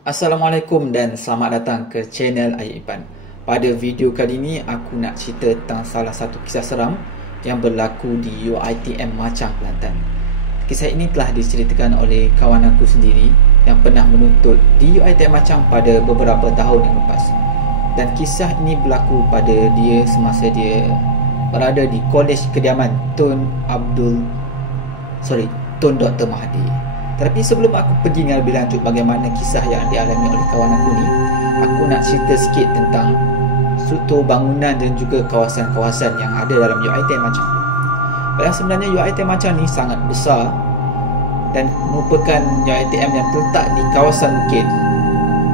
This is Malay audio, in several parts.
Assalamualaikum dan selamat datang ke channel Ayat Ipan. Pada video kali ini aku nak cerita tentang salah satu kisah seram yang berlaku di UiTM Machang, Kelantan. Kisah ini telah diceritakan oleh kawan aku sendiri yang pernah menuntut di UiTM Machang pada beberapa tahun yang lepas. Dan kisah ini berlaku pada dia semasa dia berada di Kolej Kediaman Tun Dr. Mahathir. Tapi sebelum aku pergi dengan lebih lanjut bagaimana kisah yang dialami oleh kawan aku ni, aku nak cerita sikit tentang struktur bangunan dan juga kawasan-kawasan yang ada dalam UiTM Machang. Padahal sebenarnya UiTM Machang ni sangat besar dan merupakan UiTM yang terletak di kawasan bukit,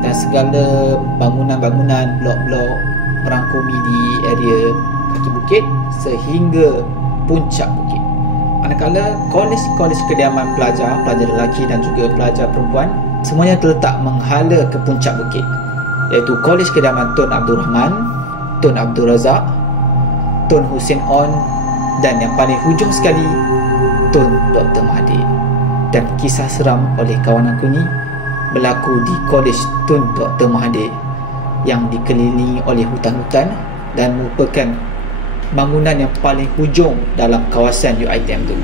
dan segala bangunan-bangunan, blok-blok merangkumi di area kaki bukit sehingga puncak bukit. Manakala kolej kediaman pelajar lelaki dan juga pelajar perempuan semuanya terletak menghala ke puncak bukit, iaitu Kolej Kediaman Tun Abdul Rahman, Tun Abdul Razak, Tun Hussein On, dan yang paling hujung sekali Tun Dr. Mahathir. Dan kisah seram oleh kawan aku ni berlaku di Kolej Tun Dr. Mahathir yang dikelilingi oleh hutan-hutan dan merupakan bangunan yang paling hujung dalam kawasan UiTM tu.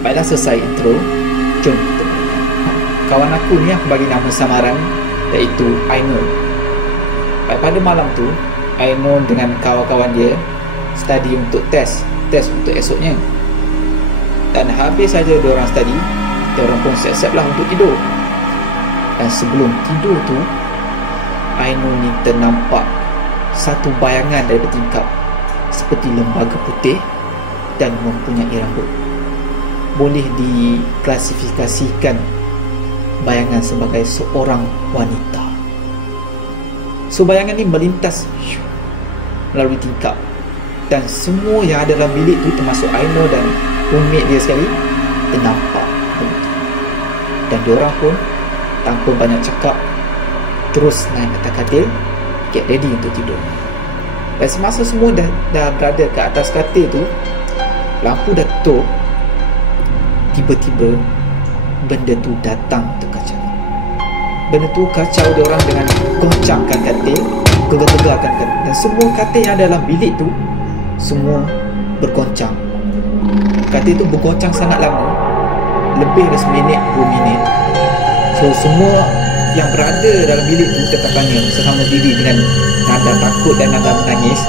Baiklah, selesai intro, jom kita mulakan. Kawan aku ni aku bagi nama samaran iaitu Ainul. Pada malam tu Ainul dengan kawan-kawan dia study untuk test untuk esoknya. Dan habis saja diorang study, diorang pun siap-siap lah untuk tidur. Dan sebelum tidur tu, Ainul ni ternampak satu bayangan dari bertingkap seperti lembaga putih dan mempunyai rambut. Boleh diklasifikasikan bayangan sebagai seorang wanita. So bayangan ni melintas melalui tingkap, dan semua yang ada dalam bilik tu termasuk Ainul dan roommate dia sekali ternampak. Dan diorang pun tanpa banyak cakap terus naik atas katil, get ready untuk tidur. Dan semasa semua dah berada ke atas katil tu, lampu dah tutup, tiba-tiba benda tu datang untuk kacau. Benda tu kacau diorang dengan goncangkan katil, gegar-gegarkan katil, dan semua katil yang ada dalam bilik tu semua bergoncang. Katil tu bergoncang sangat lama, lebih dari seminit, 2 minit. So semua yang berada dalam bilik tu tetap tanya sesama diri dengan nada takut dan nada menangis,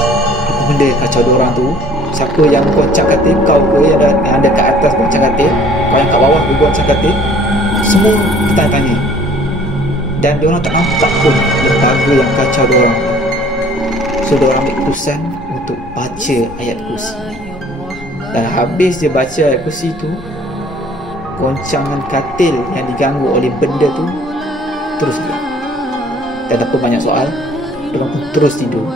apa benda kacau diorang tu? Siapa yang goncang katil? Kau ke yang ada kat atas goncang katil? Kau yang kat bawah ke goncang katil? Semua bertanya-tanya. Dan diorang tak nampak pun lembaga yang kacau diorang. So diorang ambil keputusan untuk baca ayat kursi. Dan habis dia baca ayat kursi tu, goncangan katil yang diganggu oleh benda tu terus hilang. Dan tanpa banyak soal, diorang pun terus tidur.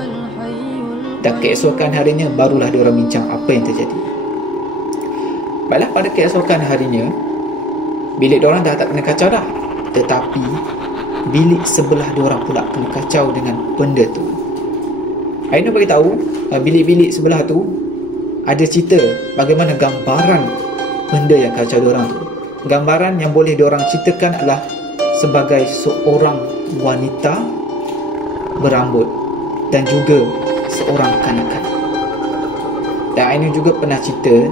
Dan keesokan harinya barulah diorang bincang apa yang terjadi. Baiklah, pada keesokan harinya bilik diorang dah tak kena kacau dah, tetapi bilik sebelah diorang pula kena kacau dengan benda tu. Ainul beritahu bilik-bilik sebelah tu ada cerita bagaimana gambaran benda yang kacau diorang tu. Gambaran yang boleh diorang ceritakan adalah sebagai seorang wanita berambut dan juga seorang kanak-kanak. Dan Ainul juga pernah cerita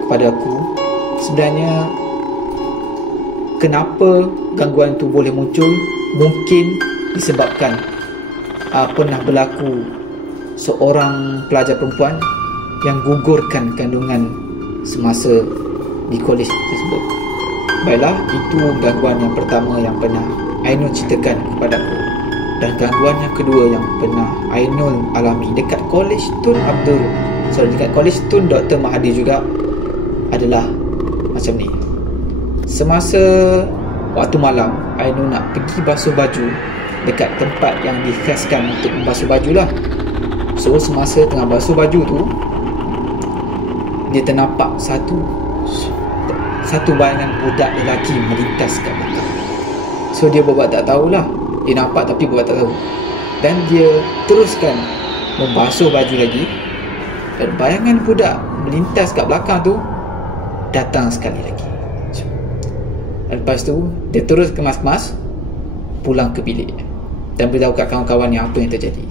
kepada aku sebenarnya kenapa gangguan tu boleh muncul. Mungkin disebabkan pernah berlaku seorang pelajar perempuan yang gugurkan kandungan semasa di kolej tersebut. Baiklah, itu gangguan yang pertama yang pernah Ainul ceritakan kepada aku. Dan gangguan yang kedua yang pernah Ainul alami dekat Kolej Tun Dr. Mahathir juga adalah macam ni. Semasa waktu malam, Ainul nak pergi basuh baju dekat tempat yang dikhaskan untuk membasuh baju lah. So semasa tengah basuh baju tu, dia ternampak satu bayangan budak lelaki melintas kat belakang. So dia buat tak tahulah. Dia nampak tapi buat tak tahu. Dan dia teruskan membasuh baju lagi, dan bayangan budak melintas kat belakang tu datang sekali lagi. Lepas tu dia terus kemas-kemas pulang ke bilik dan beritahu kat kawan-kawan yang apa yang terjadi.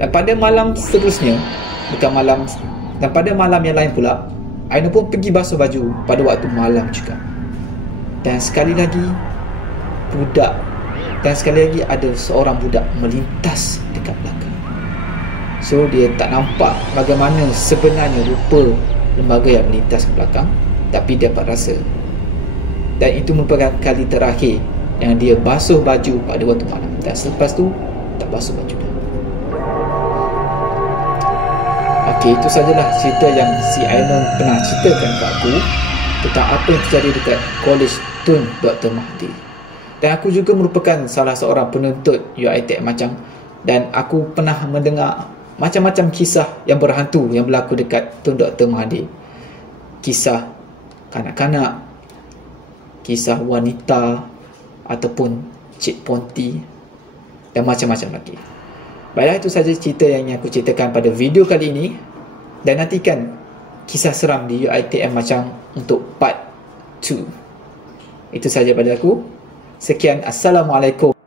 Dan pada malam seterusnya, pada malam yang lain pula, Ainul pun pergi basuh baju pada waktu malam juga. Dan sekali lagi ada seorang budak melintas dekat belakang. So dia tak nampak bagaimana sebenarnya rupa lembaga yang melintas ke belakang, tapi dia dapat rasa. Dan itu merupakan kali terakhir yang dia basuh baju pada waktu malam. Dan selepas tu tak basuh baju dah. Okey, itu sajalah cerita yang si Ainul pernah ceritakan kat aku tentang apa yang terjadi dekat College Tun Dr. Mahathir. Dan aku juga merupakan salah seorang penuntut UiTM Macang, dan aku pernah mendengar macam-macam kisah yang berhantu yang berlaku dekat Tun Dr. Mahathir. Kisah kanak-kanak, kisah wanita ataupun Cik Ponti dan macam-macam lagi. Baiklah, itu saja cerita yang aku ceritakan pada video kali ini, dan nantikan kisah seram di UiTM Macang untuk part 2. Itu saja pada aku. Sekian, Assalamualaikum.